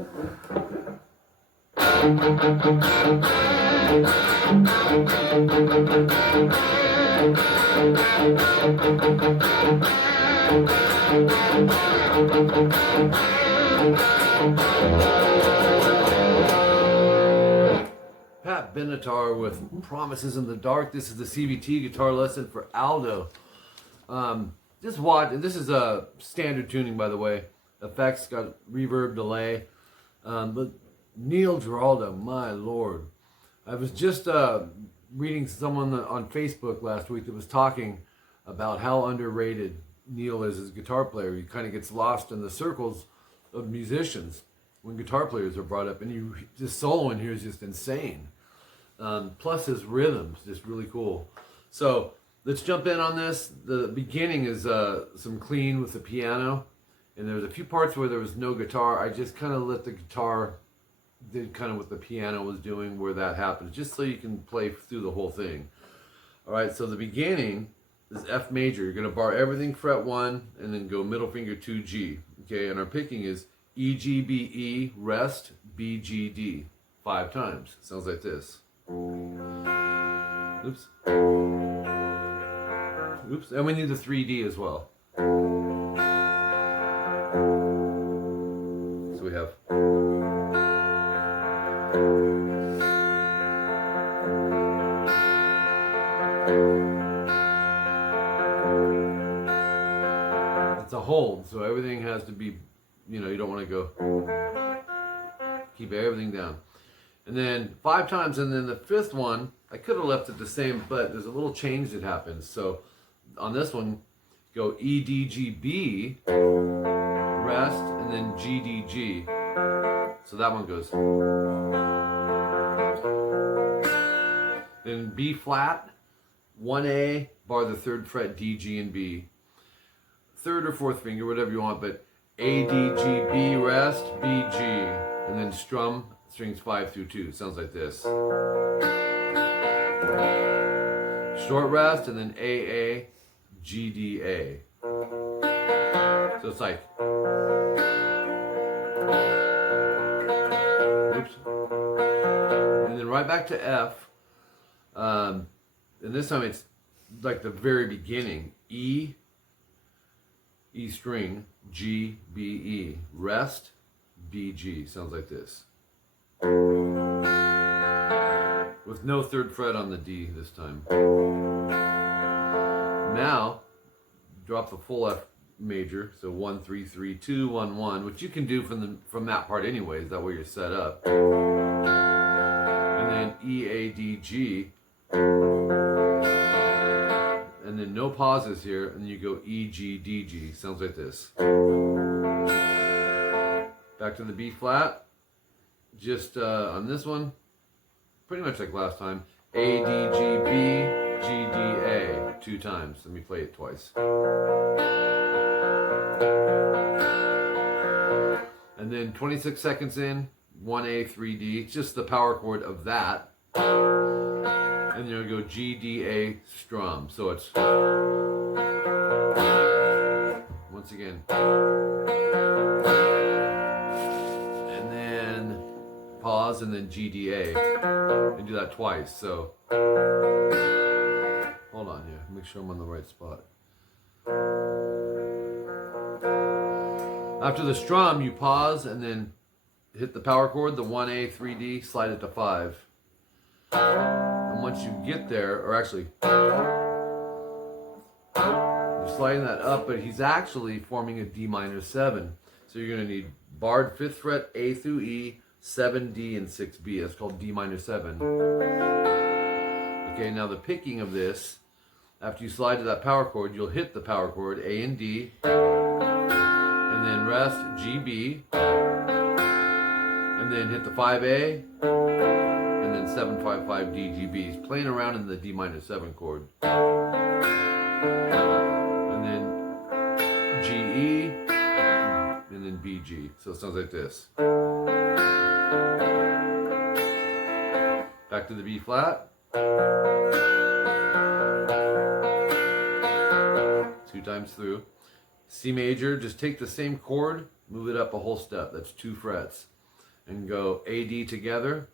Pat BENATAR with Promises in the Dark. This is the CVT guitar lesson for Aldo. Just watch, and this is a standard tuning, by the way. Effects, got reverb, delay. But Neil Giraldo, my lord. I was just reading someone on Facebook last week that was talking about how underrated Neil is as a guitar player. He kind of gets lost in the circles of musicians when guitar players are brought up, and this solo in here is just insane. Plus his rhythms, just really cool. So let's jump in on this. The beginning is some clean with the piano, and there's a few parts where there was no guitar. I just kind of let the guitar did kind of what the piano was doing where that happens, just so you can play through the whole thing. All right, so the beginning is F major. You're going to bar everything fret 1 and then go middle finger 2 G. Okay, and our picking is E, G, B, E, rest, B, G, D. 5 times. Sounds like this. Oops. Oops. And we need the 3D as well. So we have. It's a hold, so everything has to be, you don't want to go. Keep everything down. And then 5 times, and then the 5th one, I could have left it the same, but there's a little change that happens. So on this one, go E, D, G, B, rest, and then G, D, G. So that one goes. Then B flat, 1A, bar the 3rd fret, D, G, and B. 3rd or 4th finger, whatever you want, but A, D, G, B, rest, B, G, and then strum strings 5 through 2. Sounds like this. Short rest, and then A, A, G, D, A. So it's like. Oops. And then right back to F. And this time it's like the very beginning. E, E string, G, B, E. Rest, B, G. Sounds like this. With no 3rd fret on the D this time. Now, drop the full F major. So 1, 3, 3, 2, 1, 1, which you can do from that part anyways. That way you're set up. And then E, A, D, G. And then no pauses here, and then you go E, G, D, G. Sounds like this. Back to the B flat. Just on this one, pretty much like last time. A, D, G, B, G, D, A. 2 times. Let me play it twice. And then 26 seconds in, 1A, 3D. It's just the power chord of that. And then you'll go G, D, A, strum. So it's, once again. And then pause, and then G, D, A. And do that twice. So, hold on here. Make sure I'm on the right spot. After the strum, you pause and then hit the power chord, the 1A, 3D, slide it to 5. And once you get there, or actually, you're sliding that up, but he's actually forming a D minor 7. So you're going to need barred 5th fret, A through E, 7, D, and 6, B. That's called D minor 7. Okay, now the picking of this, after you slide to that power chord, you'll hit the power chord, A and D, and then rest, G, B, and then hit the 5A, and then 7, 5, 5, D, G, B. He's playing around in the D minor 7 chord. And then G, E, and then B, G. So it sounds like this. Back to the B flat. 2 times through. C major, just take the same chord, move it up a whole step. That's 2 frets. and go AD together.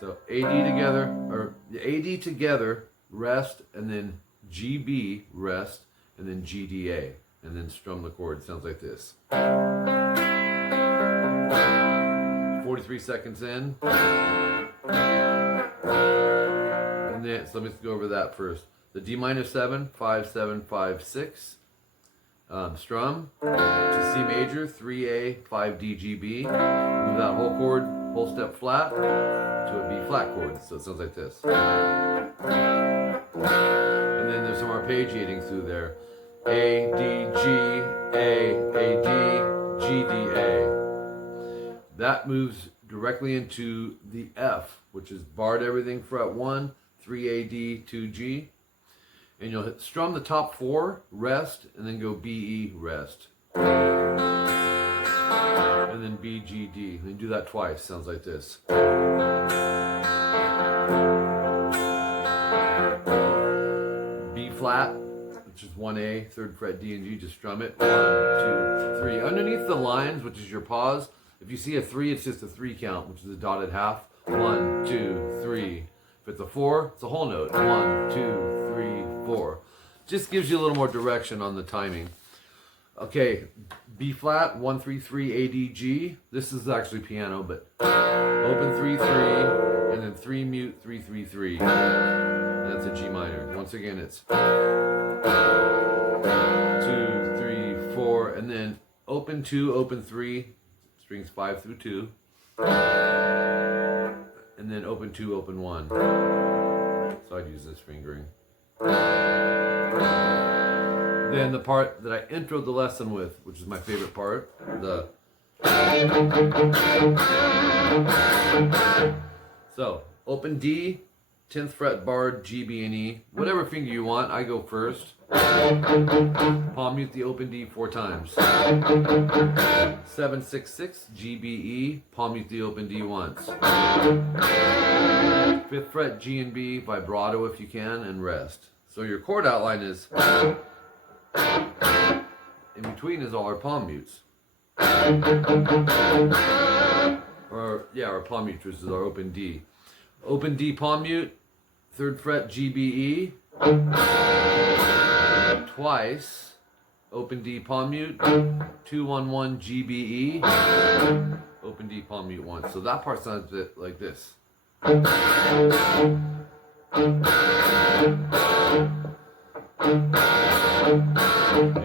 So AD together, or AD together, rest, and then GB, rest, and then GDA, and then strum the chord. Sounds like this. 43 seconds in. And then, so let me go over that first. The D minor 7, 5, 7, 5, 6. Strum to C major, 3A, 5D, GB. Move that whole chord, whole step flat, to a B flat chord. So it sounds like this. And then there's some arpeggiating through there. A, D, G, A, D, G, D, A. That moves directly into the F, which is barred everything, fret 1, 3A, D, 2G. And you'll strum the top 4, rest, and then go B, E, rest. And then B, G, D. And do that twice. Sounds like this. B flat, which is 1A, 3rd fret, D and G. Just strum it. 1, 2, 3. Underneath the lines, which is your pause, if you see a 3, it's just a 3 count, which is a dotted half. 1, 2, 3. If it's a 4, it's a whole note. 1, 2, 3, 4. Just gives you a little more direction on the timing. Okay, B flat, 1, 3, 3, A, D, G. This is actually piano, but open 3, 3, and then 3 mute, 3, 3, 3. And that's a G minor. Once again, it's 2, 3, 4, and then open 2, open 3, strings 5 through 2. And then open 2, open 1. So I'd use this fingering. Then the part that I introed the lesson with, which is my favorite part, so open D, 10th fret barred, G, B, and E, whatever finger you want. I go first. Palm mute the open D 4 times. 7, 6, 6, G, B, E, palm mute the open D once. 5th fret, G and B, vibrato if you can, and rest. So your chord outline is, in between is all our palm mutes. Or, yeah, our palm mute, which is our open D. Open D palm mute, 3rd fret, G, B, E. Twice. Open D palm mute, 2, 1, 1, G, B, E. Open D palm mute once. So that part sounds a bit like this. And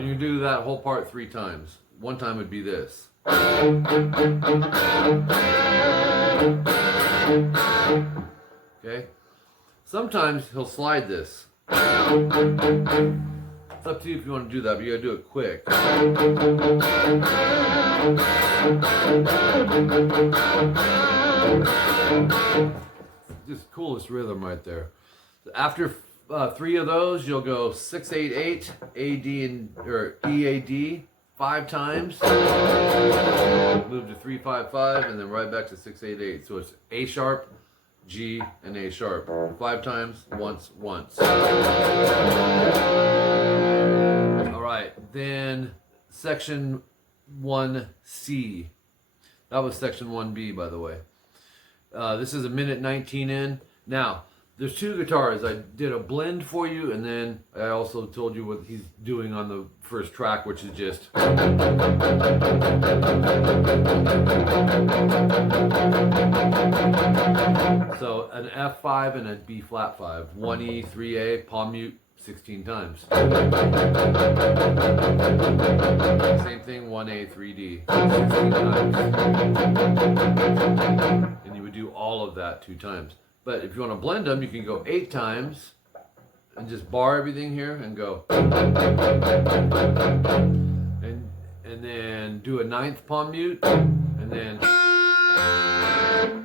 you do that whole part 3 times. One time would be this. Okay? Sometimes he'll slide this. It's up to you if you want to do that, but you gotta do it quick. Just coolest rhythm right there. After 3 of those, you'll go 6, 8, 8, A, D, or E, A, D, 5 times. Move to 3, 5, 5, and then right back to 6, 8, 8. So it's A sharp, G, and A sharp. 5 times, once, once. All right, then section 1C. That was section 1B, by the way. This is 1:19 in. Now, there's 2 guitars. I did a blend for you, and then I also told you what he's doing on the first track, which is just... So, an F5 and a B flat 5. 1E, 3A, palm mute, 16 times. Same thing, 1A, 3D, 16 times. And you would do all of that 2 times. But if you want to blend them, you can go 8 times and just bar everything here and go. And then do a 9th palm mute, and then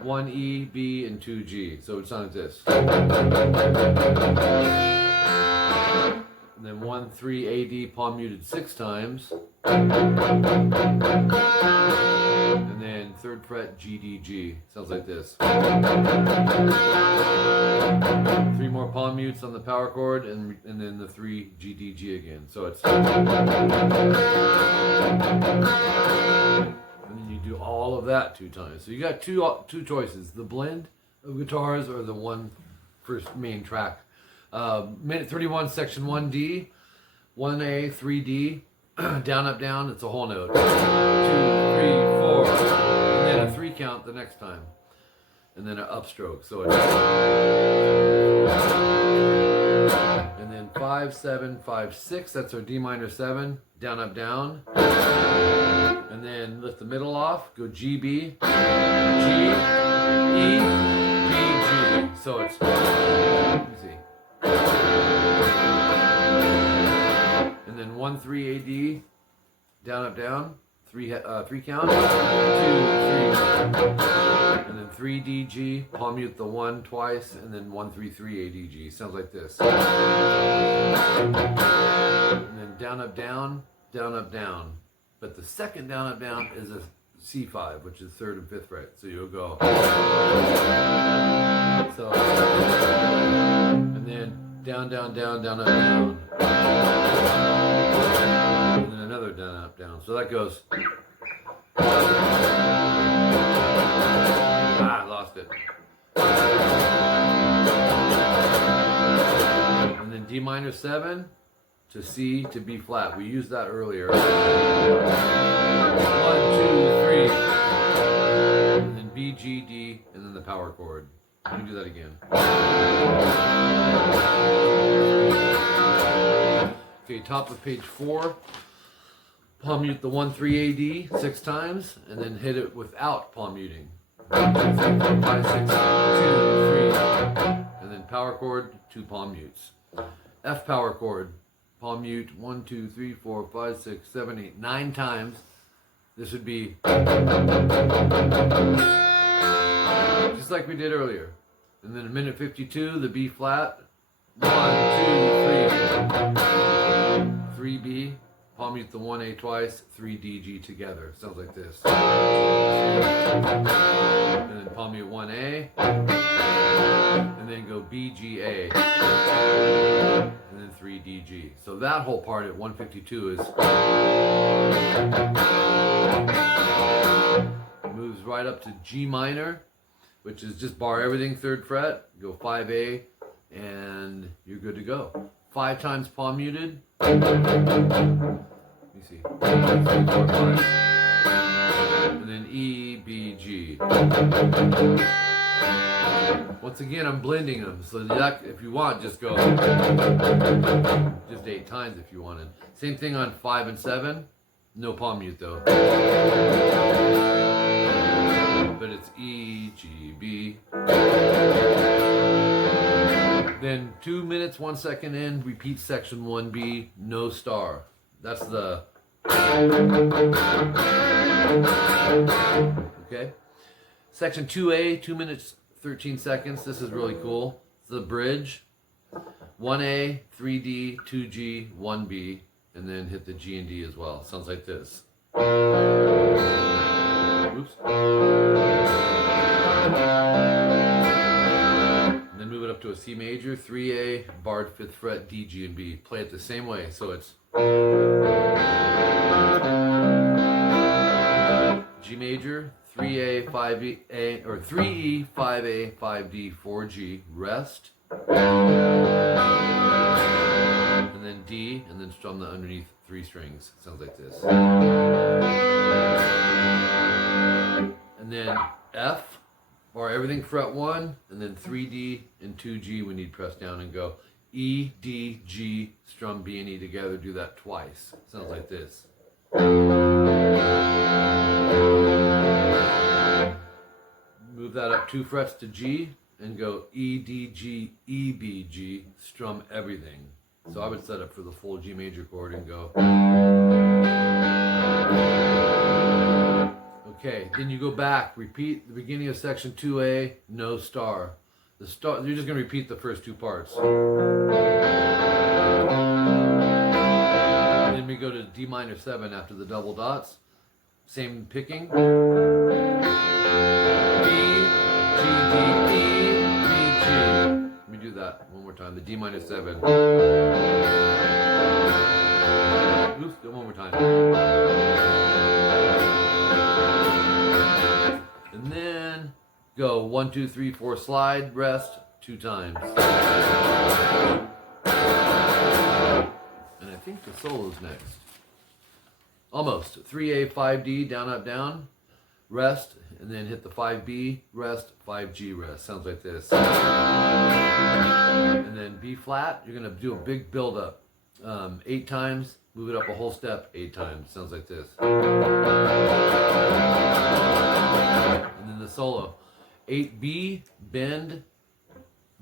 1 E, B, and 2 G. So it sounds like this. And then 1, 3, A, D, palm muted 6 times. And then 3rd fret, G, D, G. Sounds like this. 3 more palm mutes on the power chord, and then the 3 G, D, G again. So it's... that 2 times. So you got two choices: the blend of guitars or the one first main track. Minute 31, section 1D, 1A, 3D, down, up, down. It's a whole note. 2, 3, 4, and then a 3 count the next time, and then an upstroke. So it's and then 5, 7, 5, 6. That's our D minor 7. Down, up, down. And then lift the middle off. Go G, B, G, E, B, G. So it's, let me see. And then 1, 3, A, D. Down, up, down. 3 count. 2, 3. And then 3, D, G. Palm mute the 1 twice. And then 1, 3, 3, A, D, G. Sounds like this. And then down, up, down. Down, up, down. But the second down, up, down is a C5, which is 3rd and 5th fret. So you'll go. So, and then down, down, down, down, up, down. And then another down, up, down. So that goes. I lost it. And then D minor 7. To C to B flat. We used that earlier. 1, 2, 3. And then B, G, D, and then the power chord. Let me do that again. Okay, top of page 4. Palm mute the 1, 3, A, D 6 times, and then hit it without palm muting. 1, 2, 3, 4, 5, 6, 2, 3. And then power chord, 2 palm mutes. F power chord. Palm mute 1, 2, 3, 4, 5, 6, 7, 8, 9 times. This would be just like we did earlier. And then in minute 52, the B flat. 1, 2, 3. 3B. Palm mute the 1A twice. 3 DG together. Sounds like this. And then palm mute 1A. And then go B, G, A. And then 3 DG. So that whole part at 152 is moves right up to G minor, which is just bar everything 3rd fret. Go 5A, and you're good to go. 5 times palm muted. Let me see. 1, 2, 3, 4, 5. And then E, B, G. Once again, I'm blending them, so that, if you want, just go just 8 times if you wanted. Same thing on 5 and 7, no palm mute though. But it's E, G, B. Then 2 minutes, 1 second in, repeat section 1B, no star. That's the. Okay. Section 2A, 2 minutes. 13 seconds. This is really cool. It's the bridge. 1A, 3D, 2G, 1B, and then hit the G and D as well. Sounds like this. Oops. And then move it up to a C major, 3A, barred 5th fret, D, G, and B. Play it the same way. So it's G major, 3A, 5A, or 3E, 5A, 5D, 4G, rest. And then D, and then strum the underneath 3 strings. Sounds like this. And then F, bar everything fret 1, and then 3D and 2G we need press down and go. E, D, G, strum B and E together, do that twice. Sounds like this. Move that up 2 frets to G and go E, D, G, E, B, G, strum everything. So I would set up for the full G major chord and go. Okay, then you go back, repeat the beginning of section 2A, no star. The star, you're just going to repeat the first 2 parts. Then we go to D minor 7 after the double dots. Same picking. Let me do that one more time. The D minor 7. Oops, do it one more time. Go 1, 2, 3, 4, slide, rest 2 times. And I think the solo's next. Almost. 3A, 5D, down, up, down, rest, and then hit the 5B, rest, 5G, rest. Sounds like this. And then B flat, you're going to do a big build up. 8 times, move it up a whole step 8 times. Sounds like this. And then the solo. 8B, bend,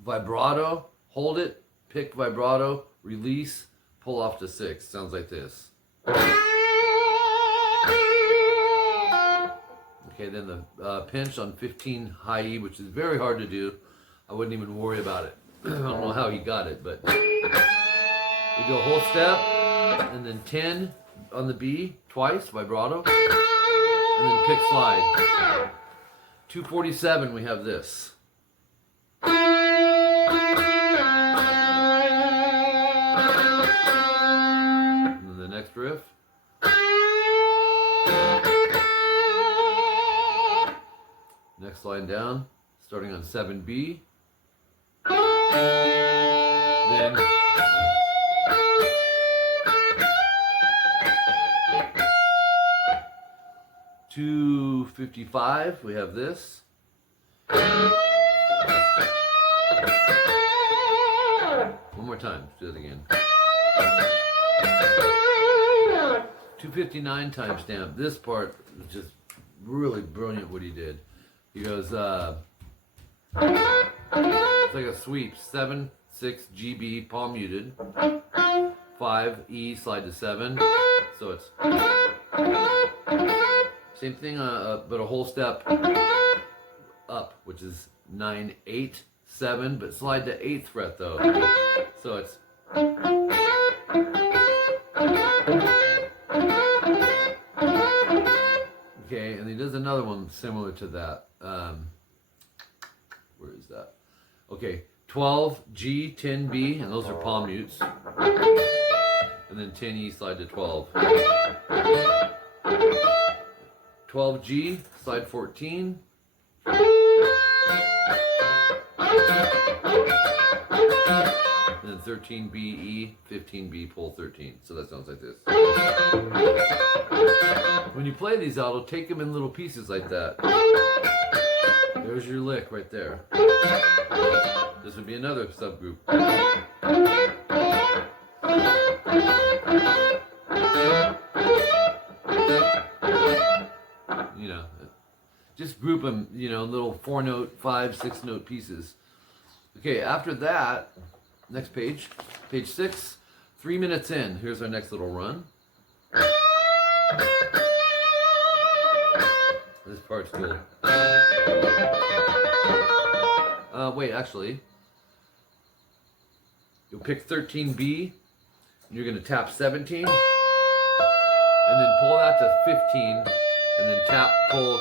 vibrato, hold it, pick vibrato, release, pull off to 6. Sounds like this. Okay, then the pinch on 15 high E, which is very hard to do. I wouldn't even worry about it. I don't know how he got it, but you do a whole step, and then 10 on the B, twice, vibrato, and then pick slide. 247, we have this. And then the next riff. Next line down, starting on 7B. Then 255, we have this. One more time, do it again. 259 timestamp. This part is just really brilliant what he did. He goes, it's like a sweep. 7, 6, GB, palm muted. 5, E, slide to 7. So it's same thing, but a whole step up, which is 9, 8, 7, but slide to 8th fret though. So it's okay, and he does another one similar to that. Where is that? Okay, 12 G, 10 B, and those are palm mutes. And then 10 E, slide to 12. 12 G, slide 14. And then 13 B, E, 15 B, pull 13. So that sounds like this. When you play these out, take them in little pieces like that. There's your lick right there. This would be another subgroup. You know, just group them, you know, little 4-note, 5, 6-note pieces. Okay, after that, next page, page 6, 3 minutes in. Here's our next little run. This part's cool. Wait, actually, you'll pick 13B, and you're going to tap 17, and then pull that to 15, and then tap, pull,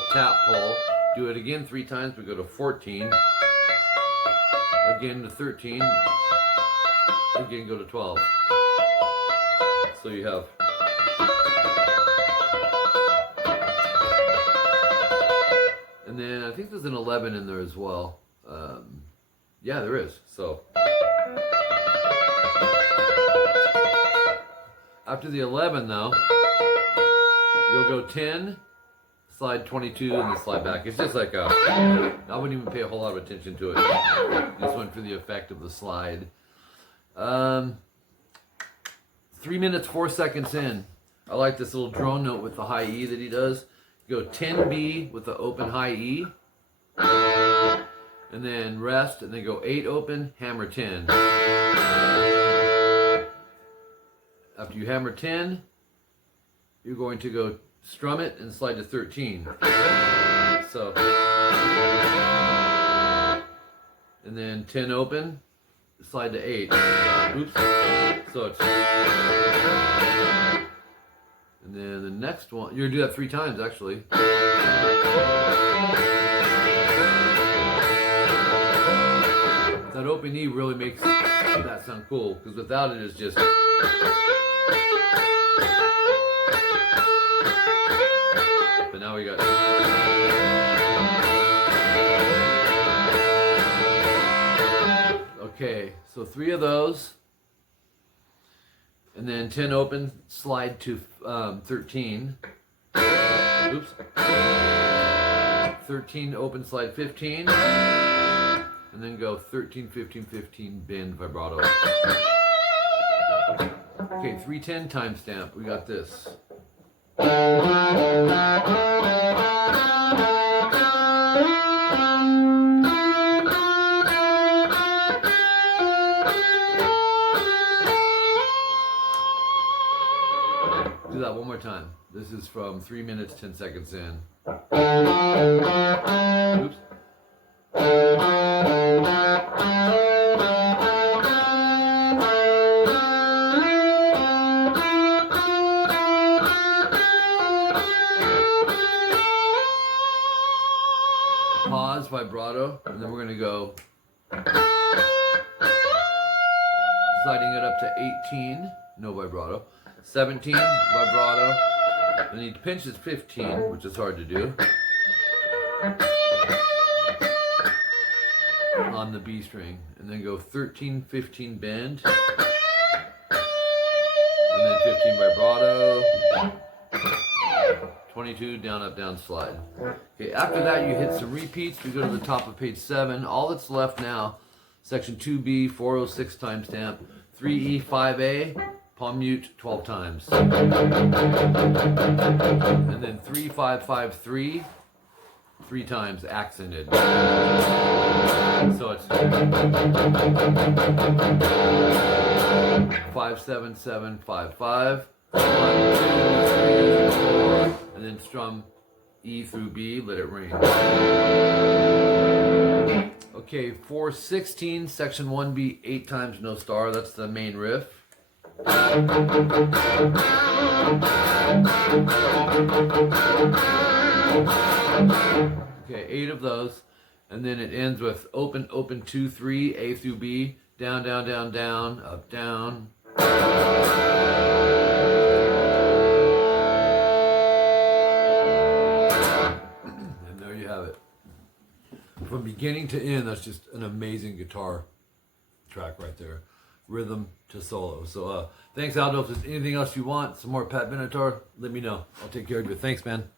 do it again 3 times, we go to 14, again to 13, again go to 12. So you have and then I think there's an 11 in there as well. Yeah, there is. So after the 11 though, you'll go 10, slide 22, and then slide back. It's just like a, I wouldn't even pay a whole lot of attention to it. Just went for the effect of the slide. 3 minutes, 4 seconds in. I like this little drone note with the high E that he does. Go 10B with the open high E. And then rest, and then go 8 open, hammer 10. After you hammer 10, you're going to go strum it and slide to 13. So, and then 10 open, slide to 8. Oops. So it's, and then the next one, you're gonna do that 3 times actually. That open E really makes that sound cool, because without it, it's just. But now we got. Okay, so 3 of those. And then 10 open, slide to 13. Oops. 13 open, slide 15. And then go 13, 15, 15, bend, vibrato. Okay, 310 timestamp. We got this. Do that one more time. This is from 3 minutes, 10 seconds in. Oops. Pause, vibrato, and then we're going to go sliding it up to 18, no vibrato, 17, vibrato, and the pinch is 15, which is hard to do, on the B string, and then go 13, 15, bend, and then 15, vibrato, 22, down, up, down, slide. Okay, after that you hit some repeats. We go to the top of page 7. All that's left now, section 2B, 406 timestamp, 3E, 5A, palm mute 12 times. And then 3, 5, 5, 3, 3 times accented. So it's 5, 7, 7, 5, 5, 1, 2, 3, 4, and then strum E through B, let it ring. Okay, 416, section 1B, 8 times, no star. That's the main riff. Okay, 8 of those. And then it ends with open, open, 2, 3, A through B, down, down, down, down, up, down. From beginning to end, that's just an amazing guitar track right there. Rhythm to solo. So thanks, Aldo. If there's anything else you want, some more Pat Benatar, let me know. I'll take care of you. Thanks, man.